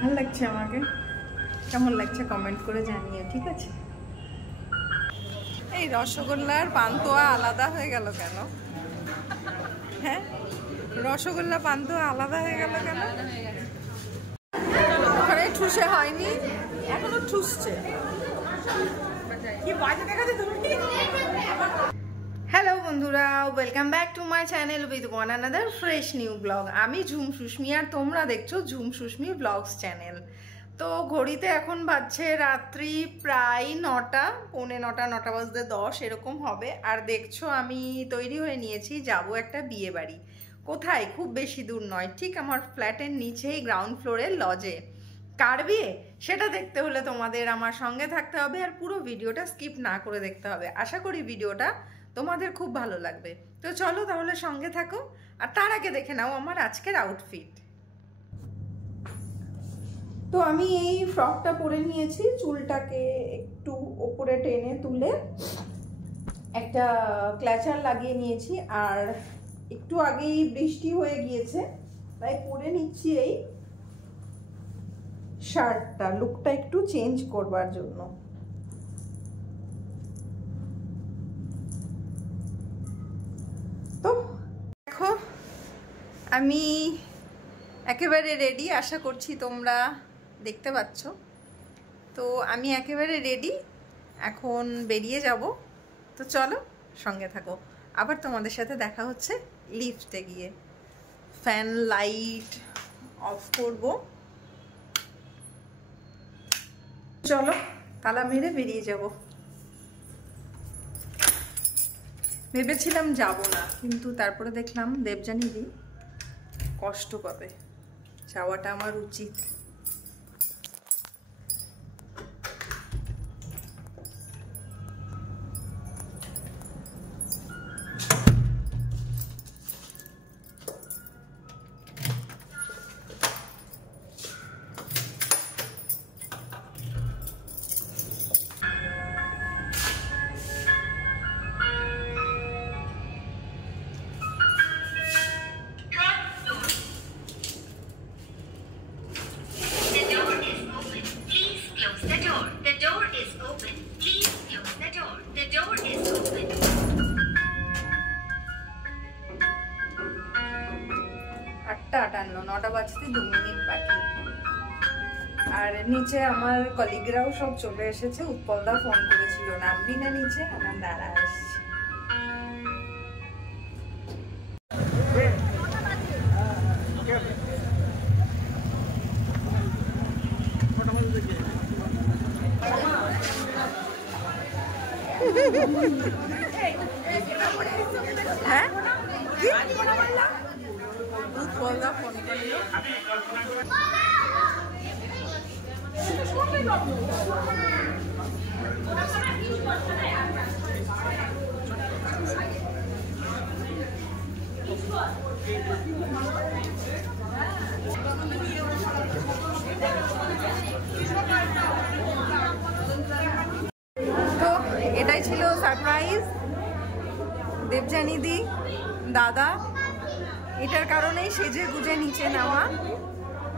ভালো লাগছে আমাকে। কেমন লাগছে কমেন্ট করে জানিয়ে, ঠিক আছে? এই রসগোল্লার পান্তুয়া আলাদা হয়ে গেল কেন? হ্যাঁ, রসগোল্লা পান্তুয়া আলাদা হয়ে গেল কেন? ওখানে ঠুসে হয়নি, এখনো ঠুসছে। হ্যালো বন্ধুরা, welcome back to my channel with one another fresh new blog. আমি ঝুম সুস্মি আর তোমরা দেখছো ঝুম সুস্মি ব্লগস চ্যানেল। তো ঘড়িতে এখন বাজছে রাত্রি প্রায় 9টা, পৌনে 9টা, 9টা বাজতে 10 এরকম হবে। আর দেখছো আমি তৈরি হয়ে নিয়েছি, যাব একটা বিয়ে বাড়ি। কোথায়? খুব বেশি দূর নয়, ঠিক আমার ফ্ল্যাটের নিচেই গ্রাউন্ড ফ্লোরের লজে। কার বিয়ে সেটা দেখতে হলে তোমাদের আমার সঙ্গে থাকতে হবে আর পুরো ভিডিওটা স্কিপ না করে দেখতে হবে। আশা করি ভিডিওটা তোমাদের খুব ভালো লাগবে। তো চলো তাহলে সঙ্গে থাকো। আর তার আগে দেখে নাও আমার আজকের আউটফিট। তো আমি এই ফ্রকটা পরে নিয়েছি, চুলটাকে একটু ওপরে টেনে তুলে একটা ক্ল্যাচার লাগিয়ে নিয়েছি। আর একটু আগেই বৃষ্টি হয়ে গিয়েছে, তাই পরে নিচ্ছি এই শার্টটা, লুকটা একটু চেঞ্জ করবার জন্য। তো দেখো আমি একেবারে রেডি, আশা করছি তোমরা দেখতে পাচ্ছ। তো আমি একেবারে রেডি, এখন বেরিয়ে যাব। তো চলো সঙ্গে থাকো। আবার তোমাদের সাথে দেখা হচ্ছে লিফটে গিয়ে। ফ্যান লাইট অফ করব। চলো তালা মেরে বেরিয়ে যাব। ভেবেছিলাম যাব না, কিন্তু তারপরে দেখলাম দেবযানীদি কষ্ট পাবে, যাওয়াটা আমার উচিত। নটা বাজতে 2 মিনিট বাকি। আর নিচে আমার কলিগরাও সব চলে এসেছে। উৎপলদা ফোন করেছিল, নামবি না নিচে? আমার দাঁড়া আসছে। হ্যাঁ উৎপলদা ফোন করলো। তো এটাই ছিল সারপ্রাইজ। দেবযানীদি, দাদা, এটার কারণেই সেজে গুজে নিচে নেওয়া।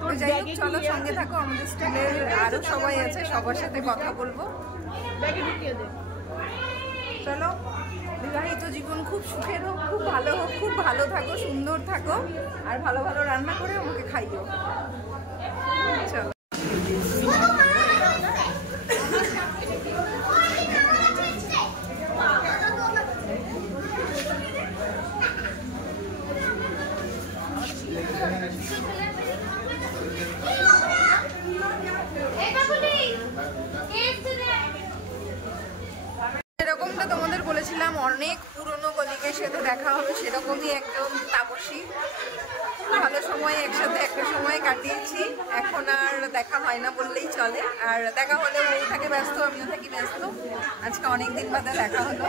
তো যাই হোক, চলো সঙ্গে থাকো। আমাদের স্কুলের আরো সবাই আছে, সবার সাথে কথা বলবো। চলো, বিবাহিত জীবন খুব সুখের হোক, খুব ভালো হোক, খুব ভালো থাকো, সুন্দর থাকো, আর ভালো ভালো রান্না করে আমাকে খাইও। চলো। যেরকমটা তোমাদের বলেছিলাম, অনেক পুরনো কলিগের সাথে দেখা হবে, সেরকমই একদম তাপসী। ভালো সময় একসাথে একটা সময় কাটিয়েছি, এখন আর দেখা হয় না বললেই চলে। আর দেখা হলে ও থাকে ব্যস্ত, আমিও থাকি ব্যস্ত। আজকে অনেকদিন বাদে দেখা হলো।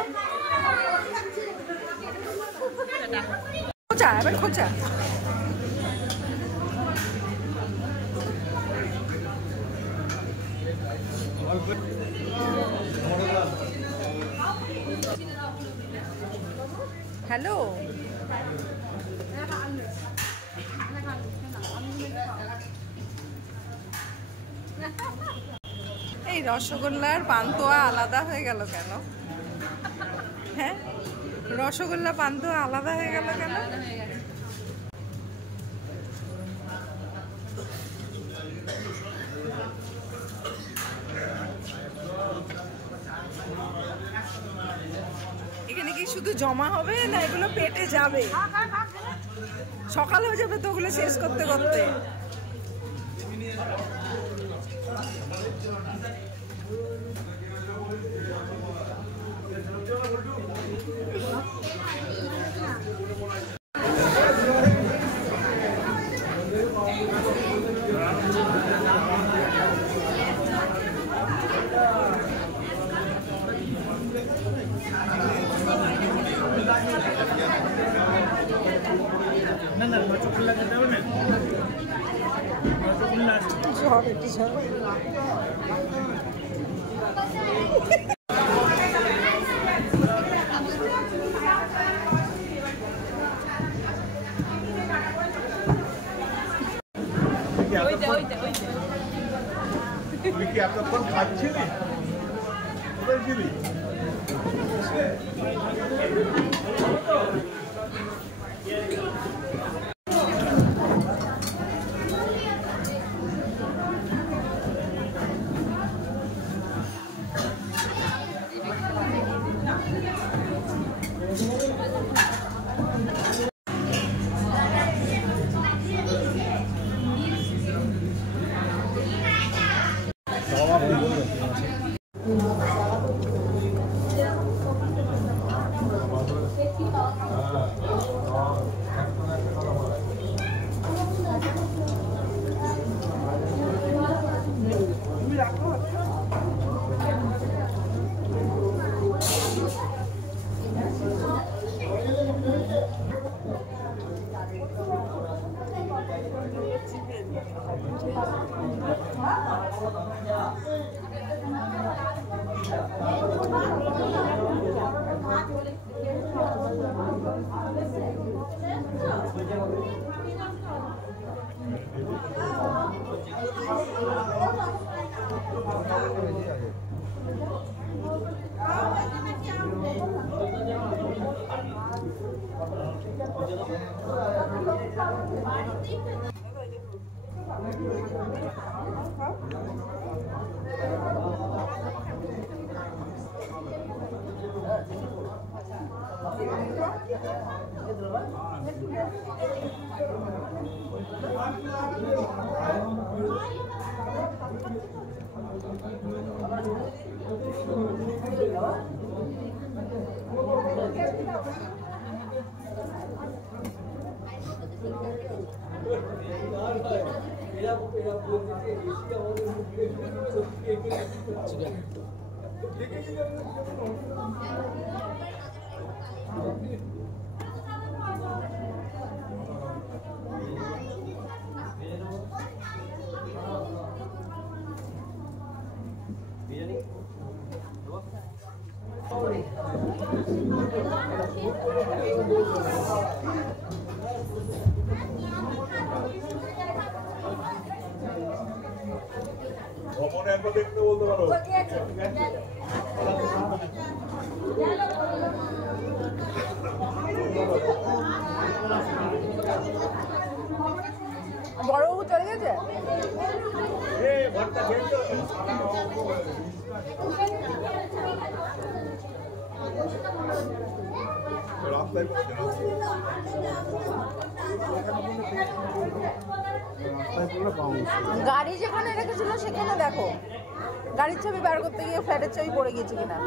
খোঁচা, এবার খোঁচা। হ্যালো, এই রসগোল্লার পান্তুয়া আলাদা হয়ে গেল কেন? হ্যাঁ, রসগোল্লা পান্তুয়া আলাদা হয়ে গেল কেন? এখানে কি শুধু জমা হবে না এগুলো পেটে যাবে? সকাল হয়ে যাবে তো ওগুলো শেষ করতে করতে। না না রসগোল্লা খেতে হবে না, রসগোল্লা আছে। তুই কি এতক্ষণ খাচ্ছিলি? কোথায় ছিলি? দেখতে বলতে পারো। বড়বাবু চলে গেছে। গাড়ি যেখানে রেখেছিল সেখানে দেখো, গাড়ির চাবি বার করতে গিয়ে ফ্ল্যাটের চাবি পড়ে গেছে কিনা।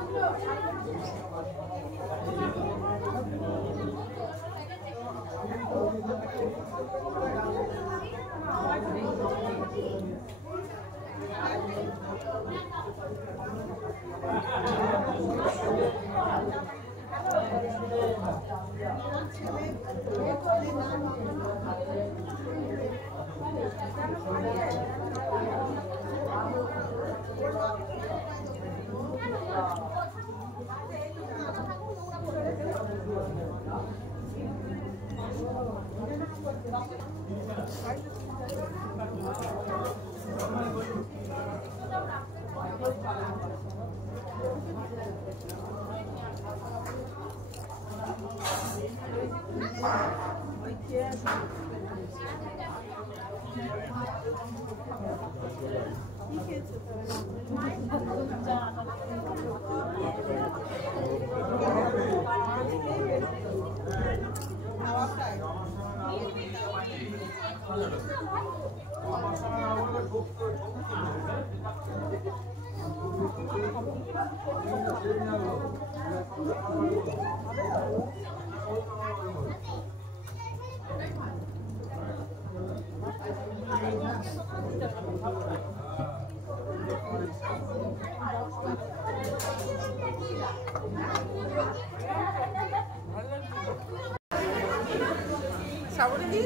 শ্রাবণী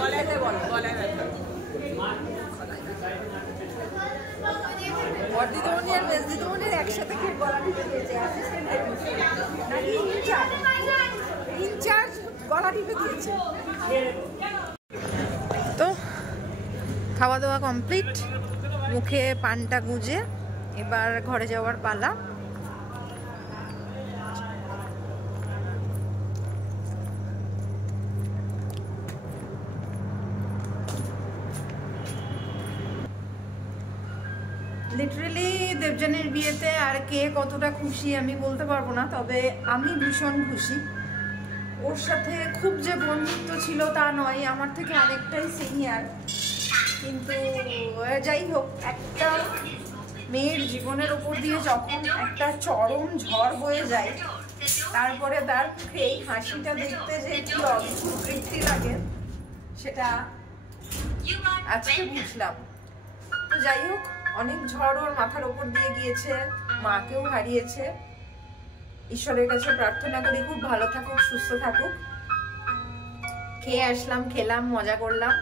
গলায় বলো, গলায় ব্যথা। বড়দিদিমণি আর মেজদিদিমণির একসাথে খুব গলা টিপে দিয়েছে। ইনচার্জ গলা টিপে দিয়েছে। তো খাওয়া দাওয়া কমপ্লিট, মুখে পানটা গুঁজে এবার ঘরে যাওয়ার পালা। লিটারেলি দেবযানীর বিয়েতে আর কে কতটা খুশি আমি বলতে পারবো না, তবে আমি ভীষণ খুশি। ওর সাথে খুব যে বন্ধুত্ব ছিল তা নয়, আমার থেকে অনেকটাই সিনিয়র, কিন্তু যাই হোক, একটা মেয়ের জীবনের ওপর দিয়ে যখন একটা চরম ঝড় বয়ে যায়, তারপরে তার মুখে এই হাসিটা দেখতে যে একটু তৃপ্তি লাগে, সেটা আজকে বুঝলাম। তো যাই হোক, অনেক ঝড় ওর মাথার ওপর দিয়ে গিয়েছে, মাকেও হারিয়েছে। ঈশ্বরের কাছে প্রার্থনা করি খুব ভালো থাকুক, সুস্থ থাকুক। খেয়ে আসলাম, খেলাম, মজা করলাম।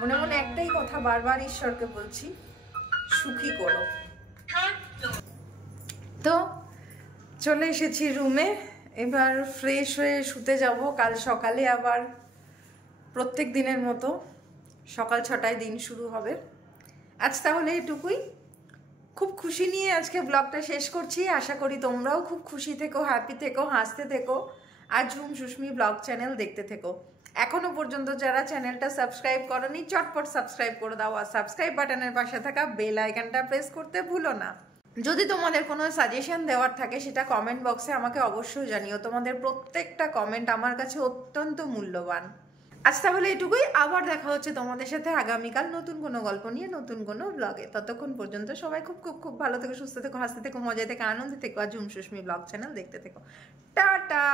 মনে মনে একটাই কথা বারবার ঈশ্বরকে বলছি, সুখী করো। তো চলে এসেছি রুমে, এবার ফ্রেশ হয়ে শুতে যাব। কাল সকালে আবার প্রত্যেক দিনের মতো সকাল 6টায় দিন শুরু হবে। আজ তাহলে এটুকুই। খুব খুশি নিয়ে আজকে ব্লগটা শেষ করছি। আশা করি তোমরাও খুব খুশি থেকো, হ্যাপি থেকো, হাসতে থেকো, আর ঝুম সুস্মি ব্লগ চ্যানেল দেখতে থেকো। এখনো পর্যন্ত যারা চ্যানেলটা সাবস্ক্রাইব করোনি, চটপট সাবস্ক্রাইব করে দাও, আর সাবস্ক্রাইব বাটনের পাশে থাকা বেল আইকনটা প্রেস করতে ভুলো না। যদি তোমাদের কোনো সাজেশন দেওয়ার থাকে সেটা কমেন্ট বক্সে আমাকে অবশ্যই জানিও। তোমাদের প্রত্যেকটা কমেন্ট আমার কাছে অত্যন্ত মূল্যবান। আজ তাহলে এটুকুই। আবার দেখা হচ্ছে তোমাদের সাথে আগামীকাল নতুন কোনো গল্প নিয়ে, নতুন কোনো ব্লগে। ততক্ষণ পর্যন্ত সবাই খুব খুব খুব ভালো থেকো, সুস্থ থেকো, হাসতে থেকো, মজা থেকে, আনন্দে থেকো, আর ঝুম সুস্মি ব্লগ চ্যানেল দেখতে থেকো। টাটা।